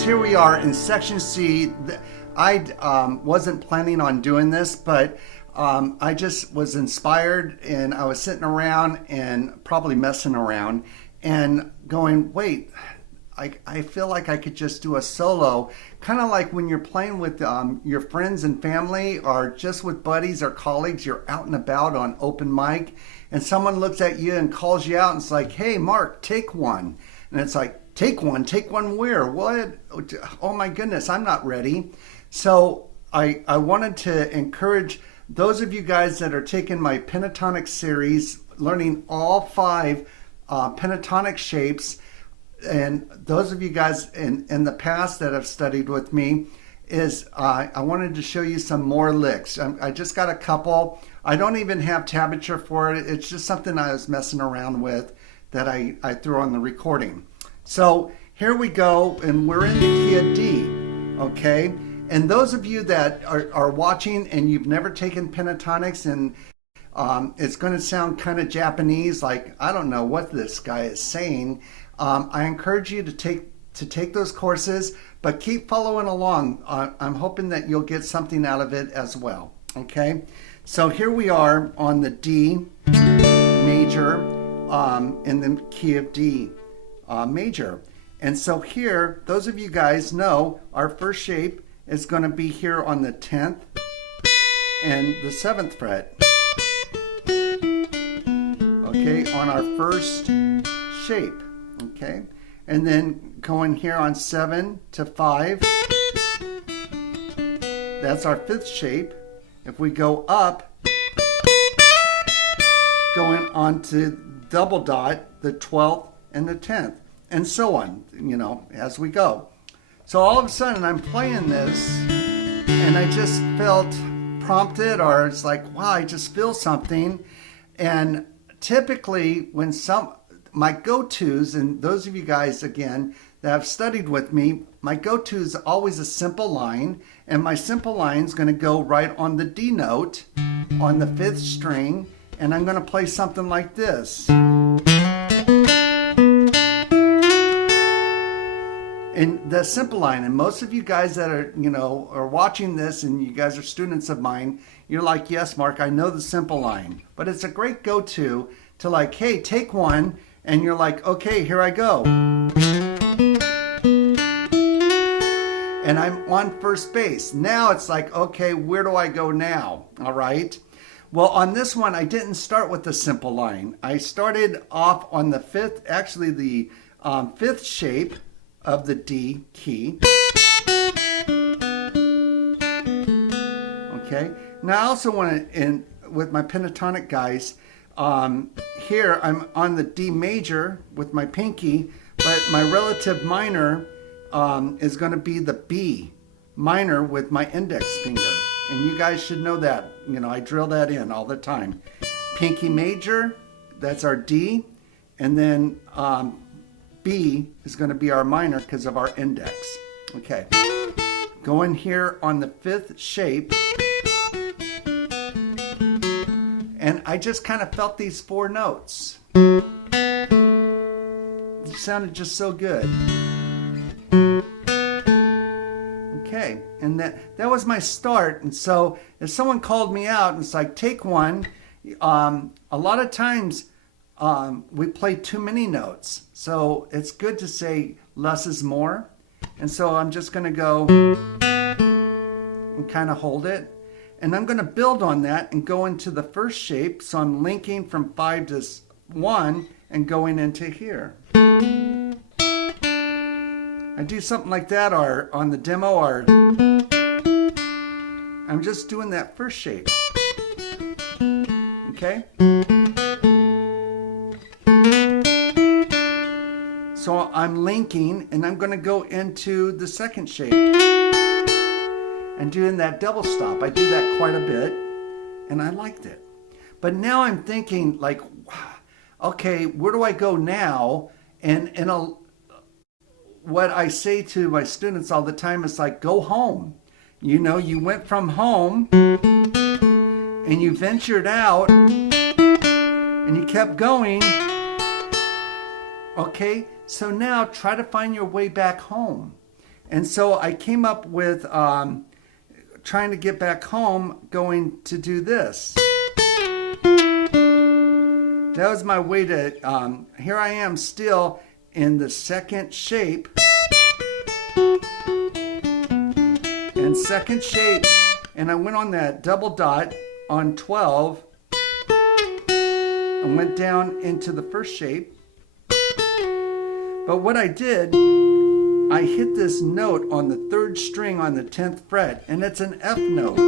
kids, here we are in section C. I wasn't planning on doing this, but I just was inspired, and I was sitting around and probably messing around and going, wait, I feel like I could just do a solo, kind of like when you're playing with your friends and family, or just with buddies or colleagues. You're out and about on open mic, and someone looks at you and calls you out and it's like, hey, Mark, take one. And it's like, take one where? What? Oh my goodness, I'm not ready. So I wanted to encourage those of you guys that are taking my pentatonic series, learning all 5 pentatonic shapes, and those of you guys in the past that have studied with me, is I wanted to show you some more licks. I just got a couple. I don't even have tablature for it. It's just something I was messing around with that I threw on the recording. So here we go, and we're in the key of D, okay? And those of you that are watching and you've never taken pentatonics, and it's going to sound kind of Japanese, like I don't know what this guy is saying, I encourage you to take those courses, but keep following along. I'm hoping that you'll get something out of it as well, okay? So here we are on the D major in the key of D major. And so here, those of you guys know our first shape is going to be here on the 10th and the 7th fret. Okay, on our first shape. Okay, and then going here on 7 to 5, that's our 5th shape. If we go up, going on to double dot, the 12th and the 10th, and so on, you know, as we go. So all of a sudden I'm playing this and I just felt prompted, or it's like, wow, I just feel something. And typically when my go-tos, and those of you guys again that have studied with me, my go-to is always a simple line, and my simple line is going to go right on the D note on the 5th string, and I'm going to play something like this. And the simple line, and most of you guys that are watching this, and you guys are students of mine, you're like, yes, Mark, I know the simple line. But it's a great go-to to like, hey, take one, and you're like, okay, here I go. And I'm on first base. Now it's like, okay, where do I go now? All right. Well, on this one, I didn't start with the simple line. I started off on the 5th, actually the 5th shape of the D key. Okay. Now I also want to, with my pentatonic guys, here I'm on the D major with my pinky, but my relative minor is going to be the B minor with my index finger. And you guys should know that. You know, I drill that in all the time. Pinky major, that's our D. And then B is going to be our minor because of our index. Okay. Going here on the 5th shape. And I just kind of felt these 4 notes. It sounded just so good. Okay, and that was my start. And so if someone called me out and it's like, take one, a lot of times we play too many notes. So it's good to say less is more. And so I'm just going to go and kind of hold it. And I'm going to build on that and go into the first shape. So I'm linking from 5 to 1 and going into here. I do something like that, or on the demo, or I'm just doing that first shape. Okay? So I'm linking, and I'm going to go into the second shape and doing that double stop. I do that quite a bit, and I liked it. But now I'm thinking, like, okay, where do I go now? And what I say to my students all the time is like, go home. You know, you went from home and you ventured out and you kept going. Okay, so now try to find your way back home. And so I came up with trying to get back home, going to do this. That was my way to, here I am still in the second shape. And second shape, and I went on that double dot on 12 and went down into the first shape. But what I did, I hit this note on the third string on the 10th fret, and it's an F note.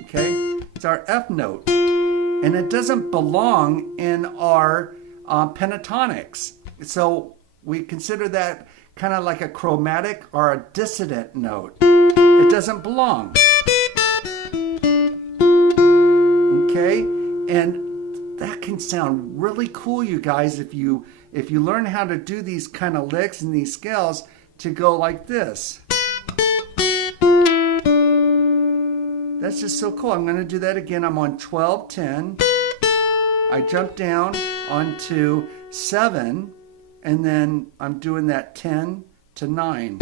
Okay? It's our F note. And it doesn't belong in our pentatonics. So we consider that kind of like a chromatic or a dissonant note. It doesn't belong. Okay? And that can sound really cool, you guys, if you learn how to do these kind of licks and these scales to go like this. That's just so cool. I'm going to do that again. I'm on 12, 10. I jump down onto 7, and then I'm doing that 10 to 9.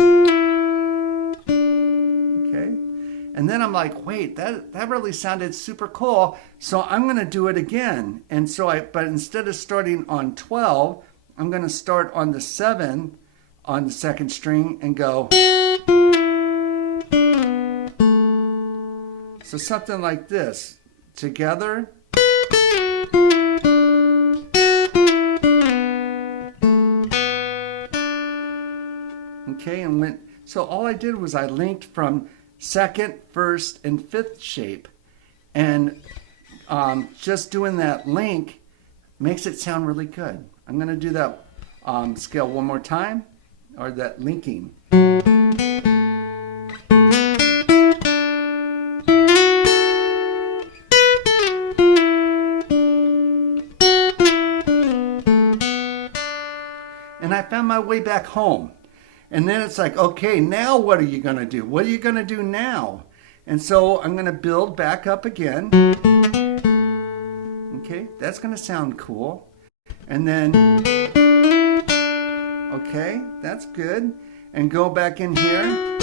Okay? And then I'm like, wait, that really sounded super cool. So I'm going to do it again. And so but instead of starting on 12, I'm going to start on the 7 on the second string and go. So something like this. Together. Okay, and so all I did was I linked from second, first, and fifth shape. And just doing that link makes it sound really good. I'm going to do that scale one more time, or that linking. And I found my way back home. And then it's like, okay, now what are you going to do? What are you going to do now? And so I'm going to build back up again. Okay, that's going to sound cool. And then, okay, that's good. And go back in here.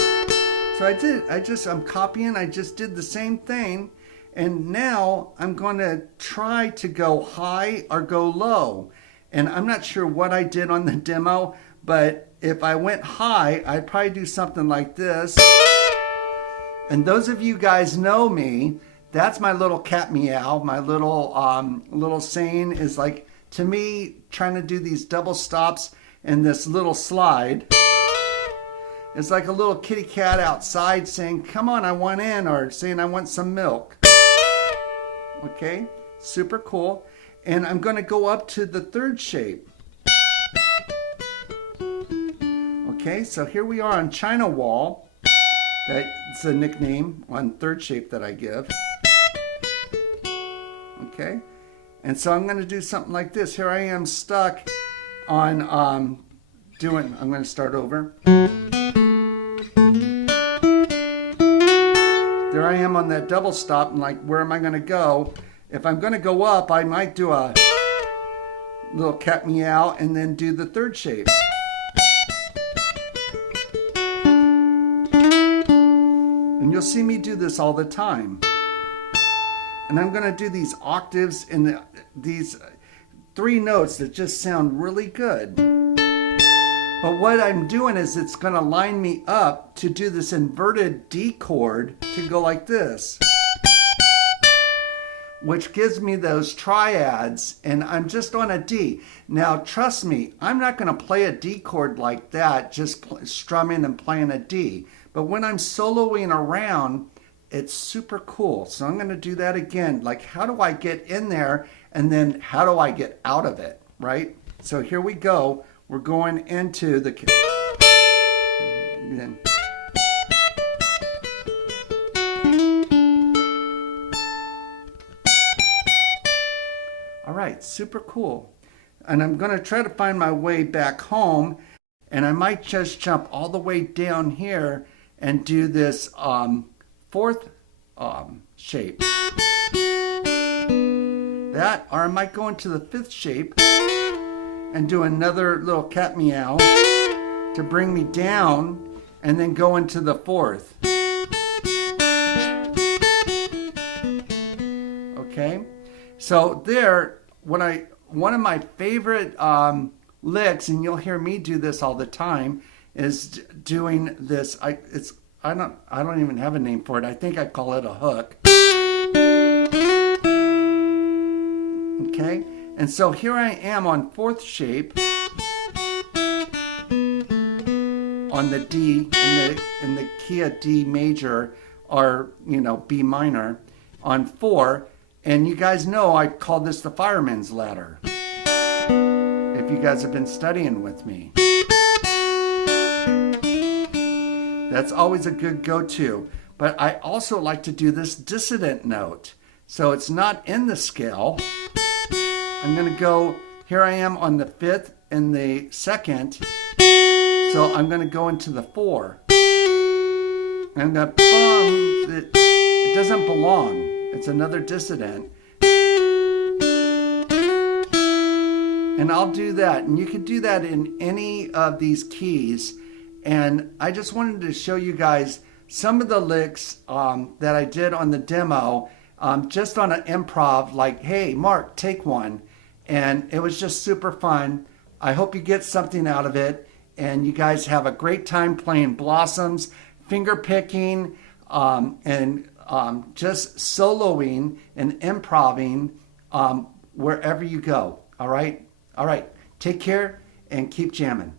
So I'm copying, I just did the same thing. And now I'm going to try to go high or go low. And I'm not sure what I did on the demo, but if I went high, I'd probably do something like this. And those of you guys know me, that's my little cat meow. My little saying is like, to me, trying to do these double stops and this little slide. It's like a little kitty cat outside saying, come on, I want in, or saying I want some milk. Okay, super cool. And I'm going to go up to the third shape. Okay, so here we are on China Wall. That's a nickname on third shape that I give. Okay, and so I'm going to do something like this. Here I am stuck on I'm going to start over. There I am on that double stop, and like, where am I going to go? If I'm going to go up, I might do a little cat meow and then do the third shape. And you'll see me do this all the time. And I'm going to do these octaves and these 3 notes that just sound really good. But what I'm doing is it's going to line me up to do this inverted D chord to go like this, which gives me those triads, and I'm just on a D. Now, trust me, I'm not going to play a D chord like that, just strumming and playing a D. But when I'm soloing around, it's super cool. So I'm going to do that again. Like, how do I get in there, and then how do I get out of it, right? So here we go. We're going into the... Then, all right, super cool. And I'm going to try to find my way back home, and I might just jump all the way down here and do this fourth shape. That, or I might go into the fifth shape and do another little cat meow to bring me down and then go into the fourth. Okay, so there, one of my favorite licks, and you'll hear me do this all the time, is doing this. I don't even have a name for it. I think I call it a hook. Okay, and so here I am on fourth shape, on the D, in the key of D major, or B minor, on 4. And you guys know I call this the fireman's ladder, if you guys have been studying with me. That's always a good go-to. But I also like to do this dissonant note. So it's not in the scale. I'm going to go, here I am on the 5th and the 2nd. So I'm going to go into the 4. I'm going to bum. It doesn't belong. It's another dissonant. And I'll do that. And you can do that in any of these keys. And I just wanted to show you guys some of the licks that I did on the demo, just on an improv, like, hey, Mark, take one. And it was just super fun. I hope you get something out of it. And you guys have a great time playing Blossoms, finger picking, and just soloing and improving wherever you go. All right? All right. Take care and keep jamming.